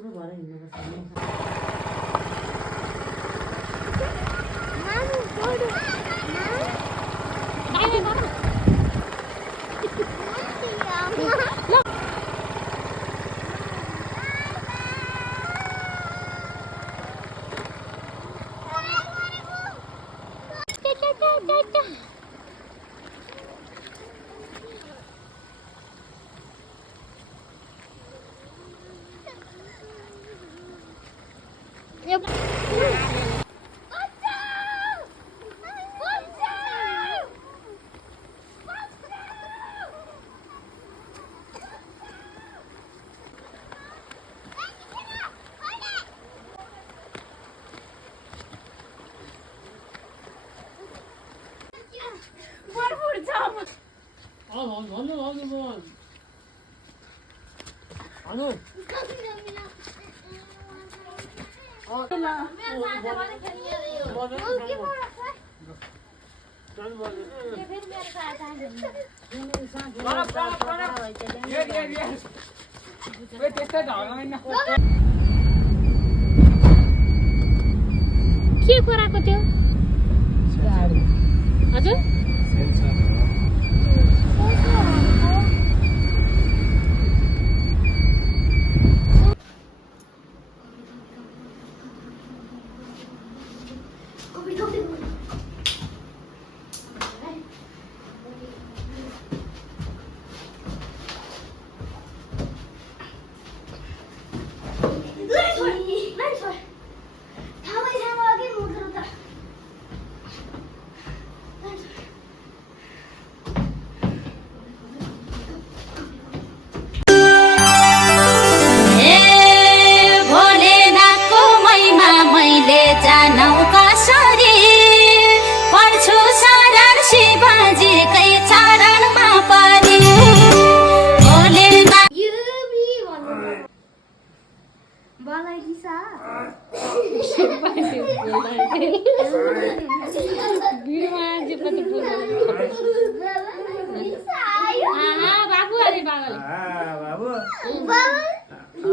राम्रो भएर हिँड्नुपर्छ के कुराको त्यो हजुर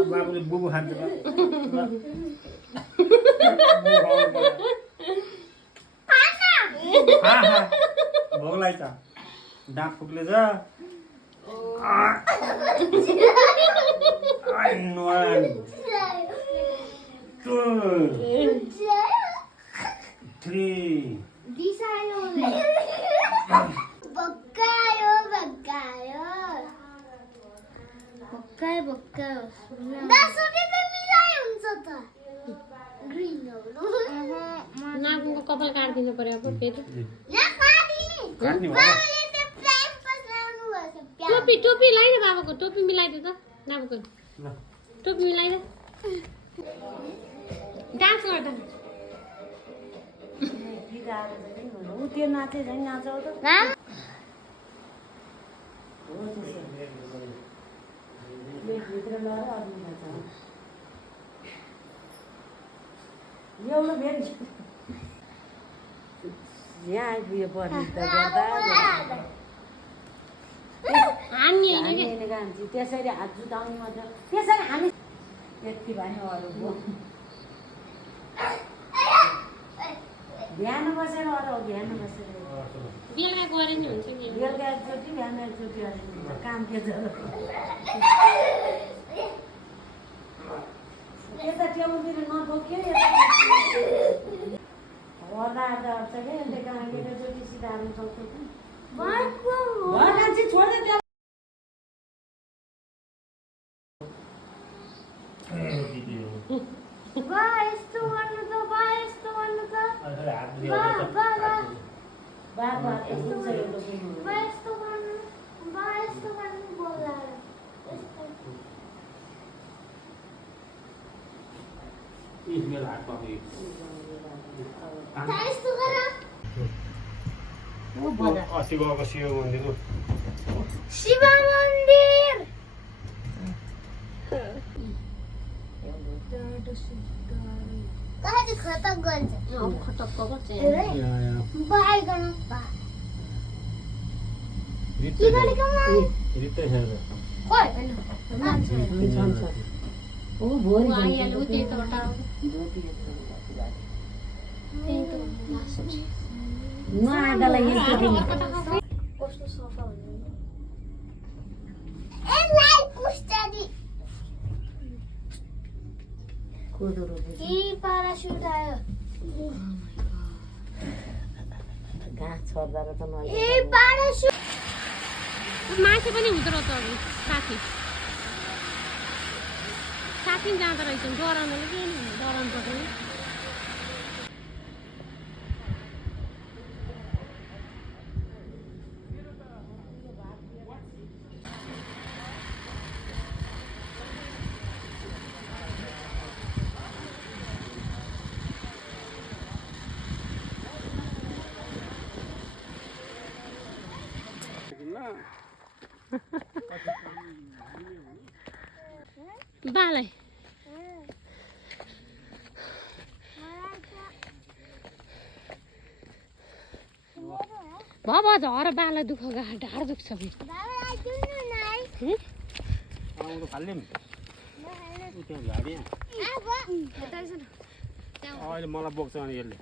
बाबुले बुबु खान्छ भोगलाई त दाँत फुक्लेछ नागुको कपाल काटिदिनु पर्यो अब फेरि टोपी टोपी लगाइदे बाबाको टोपी मिलाइदे त नागुको टोपी मिलाइदे डान्स गर्दा त्यो नाचे झन् नाचाउ त भित्र लगाएर अरू नाच एउटा भेट यहाँ आइपुग्यो पर्ने त गर्दा त्यसरी हात जुटाउने मात्र त्यसरी हामी यति भन्यो अरू बिहान बसेर अरू बिहान बसेर बेलुका गरे नि हुन्छ नि बेलुका एकचोटि बिहान एकचोटि काम के यता टेबलतिर नबोक्यो हर्दा हार्दा हट्छ क्या यसले कहाँ एकचोटि सिधा हाल्नु सक्छ मान्छे छोड्दै त्यो अस्ति गएको शिव मन्दिर शिव मन्दिर कहाँ चाहिँ खतक गर्छ अब खटक्क गर्छ बाई गर्न के गरेको रित्तै छ खोइ ऊ भोरी आइहाल्यो त्यही त वटा धोती त्यही त लास्ट नुहाएकोलाई यस्तो कस्तो सफा हुँदैन ए लाइट पुस्तादी कोदो ए प्यारासुट आयो घाँस छर्दा र त ए प्यारासुट मान्छे पनि हुँदो रहेछ अघि साथी साथी पनि जाँदो रहेछ डराउनुले के डराउनु पर्दैन बालाई बाबा झर बाला दुख ढाड दुख्छ फेरि आउँदो फाल्ने नि त्यहाँ झाडी अहिले मलाई बोक्छ अनि यसले